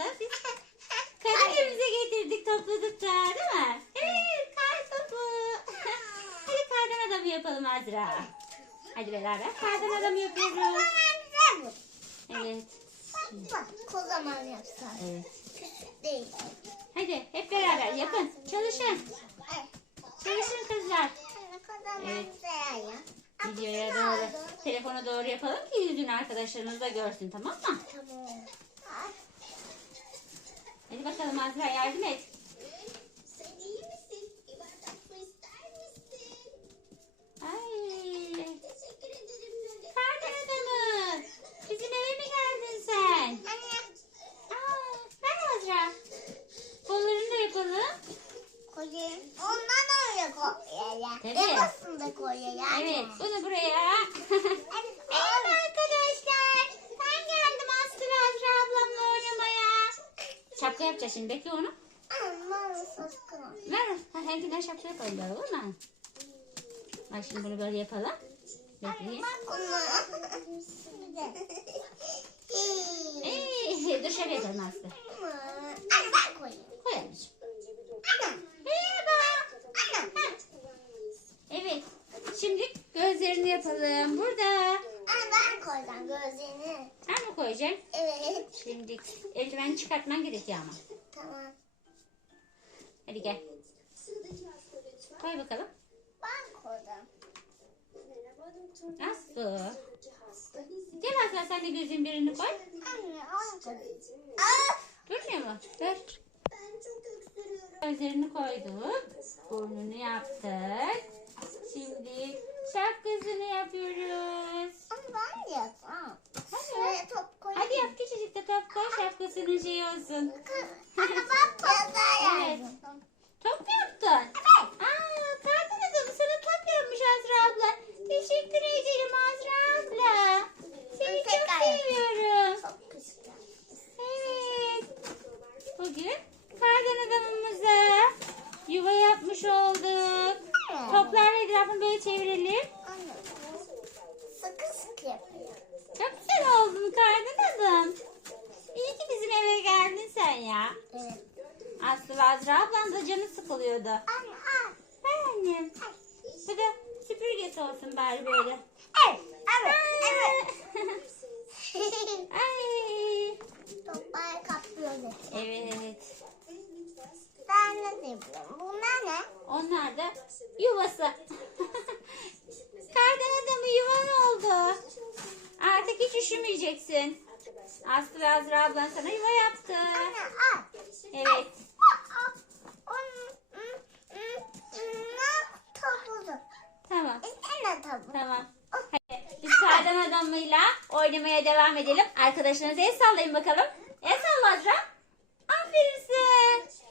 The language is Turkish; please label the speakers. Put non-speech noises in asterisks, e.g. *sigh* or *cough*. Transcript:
Speaker 1: alıp biz *laughs* kalemize getirdik topladık da değil mi? Evet kar topu. *laughs* Hadi kardan adamı yapalım Azra. Hadi beraber kardan adamı yapıyoruz. Evet.
Speaker 2: Kocaman yapsak.
Speaker 1: Evet.
Speaker 2: Değil.
Speaker 1: Hadi hep beraber yapın. Çalışın. Çalışın kızlar.
Speaker 2: Evet. Videoya doğru.
Speaker 1: Telefona doğru yapalım ki yüzünü arkadaşlarınız da görsün tamam mı?
Speaker 2: Tamam.
Speaker 1: Hadi bakalım Azra yardım et. Sen iyi misin? Bir bardak su ister misin? Ay. Teşekkür ederim. Kardan adamı. Bizim eve mi geldin sen?
Speaker 2: Anne.
Speaker 1: Aa, ver Azra. Kollarını da yapalım.
Speaker 2: Koyayım. Ondan öyle koyuyor. Tabii. Yakasını da koyuyor yani. Evet
Speaker 1: bunu buraya. *laughs*
Speaker 2: Merhaba
Speaker 1: arkadaşlar. Ben geldim Aslı ve Azra ablamla oynamaya. Şapka yapacağız şimdi. Bekle onu. Ver. Ha, Herkese şapka yapalım böyle olur mu? Bak şimdi bunu böyle yapalım. Bekleyin. Ee, *laughs* dur şöyle yapalım Aslı. Merhaba. Evet. Şimdi gözlerini yapalım. Burada.
Speaker 2: Ben koyacağım gözlerini.
Speaker 1: Sen mi koyacaksın?
Speaker 2: Evet.
Speaker 1: Şimdi eldiveni çıkartman gerekiyor ama.
Speaker 2: Tamam.
Speaker 1: Hadi gel. Koy bakalım.
Speaker 2: Ben koydum.
Speaker 1: Aslı. Gel Aslı sen de gözün birini koy. Anne
Speaker 2: al!
Speaker 1: Durmuyor mu? Dur. Ben çok öksürüyorum. Gözlerini koyduk. Burnunu yaptık. Şimdi şapkasını yapıyoruz.
Speaker 2: Ama ben de yapsam. Hadi. Şuraya top koyayım. Hadi yap
Speaker 1: küçücük de top koy şapkasının şey olsun.
Speaker 2: Anne topa Evet. yaptım.
Speaker 1: Top mu yaptın?
Speaker 2: Evet.
Speaker 1: Aa, kardan adamı sana top yapmış Azra abla. Teşekkür ederim Azra abla. Seni çok seviyorum. Evet. Bugün kardan adamımıza yuva yapmış olduk.
Speaker 2: Toplarla
Speaker 1: etrafını böyle çevirelim.
Speaker 2: Sıkı sıkı yapıyor.
Speaker 1: Çok güzel oldun kardan adam. İyi ki bizim eve geldin sen ya.
Speaker 2: Evet.
Speaker 1: Aslı ve Azra ablan da canı sıkılıyordu.
Speaker 2: Anne al.
Speaker 1: Ver annem. Bu da süpürgesi olsun bari böyle.
Speaker 2: Evet. Evet. Evet.
Speaker 1: Ay.
Speaker 2: Toplar kaplıyoruz.
Speaker 1: Evet.
Speaker 2: Ben ne yapıyorum? Bunlar ne?
Speaker 1: Onlar da yuvası. *laughs* Kardan adamı yuvan oldu. Artık hiç üşümeyeceksin. Aslı ve Azra ablan sana yuva yaptı. Anne
Speaker 2: al.
Speaker 1: Evet. Tamam. Tamam. Hadi biz kardan adamıyla oynamaya devam edelim. Arkadaşlarınıza el sallayın bakalım. El salla Azra. Aferin size.